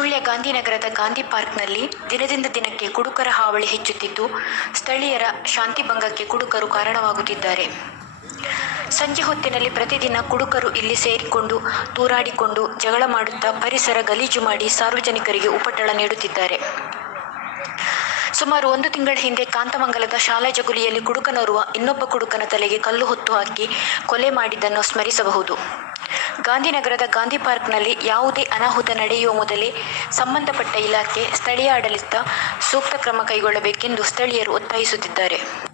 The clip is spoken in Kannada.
ಸುಳ್ಯ ಗಾಂಧಿನಗರದ ಗಾಂಧಿ ಪಾರ್ಕ್ನಲ್ಲಿ ದಿನದಿಂದ ದಿನಕ್ಕೆ ಕುಡುಕರ ಹಾವಳಿ ಹೆಚ್ಚುತ್ತಿದ್ದು, ಸ್ಥಳೀಯರ ಶಾಂತಿಭಂಗಕ್ಕೆ ಕುಡುಕರು ಕಾರಣವಾಗುತ್ತಿದ್ದಾರೆ. ಸಂಜೆ ಹೊತ್ತಿನಲ್ಲಿ ಪ್ರತಿದಿನ ಕುಡುಕರು ಇಲ್ಲಿ ಸೇರಿಕೊಂಡು, ತೂರಾಡಿಕೊಂಡು ಜಗಳ ಮಾಡುತ್ತಾ ಪರಿಸರ ಗಲೀಜು ಮಾಡಿ ಸಾರ್ವಜನಿಕರಿಗೆ ಉಪಟಳ ನೀಡುತ್ತಿದ್ದಾರೆ. ಸುಮಾರು ಒಂದು ತಿಂಗಳ ಹಿಂದೆ ಕಾಂತಮಂಗಲದ ಶಾಲಾ ಜಗುಲಿಯಲ್ಲಿ ಕುಡುಕನೋರ್ವ ಇನ್ನೊಬ್ಬ ಕುಡುಕನ ತಲೆಗೆ ಕಲ್ಲು ಹೊತ್ತು ಹಾಕಿ ಕೊಲೆ ಮಾಡಿದ್ದನ್ನು ಸ್ಮರಿಸಬಹುದು. ಗಾಂಧಿನಗರದ ಗಾಂಧಿ ಪಾರ್ಕ್ನಲ್ಲಿ ಯಾವುದೇ ಅನಾಹುತ ನಡೆಯುವ ಮೊದಲೇ ಸಂಬಂಧಪಟ್ಟ ಇಲಾಖೆ ಸ್ಥಳೀಯ ಆಡಳಿತ ಸೂಕ್ತ ಕ್ರಮ ಕೈಗೊಳ್ಳಬೇಕೆಂದು ಸ್ಥಳೀಯರು ಒತ್ತಾಯಿಸುತ್ತಿದ್ದಾರೆ.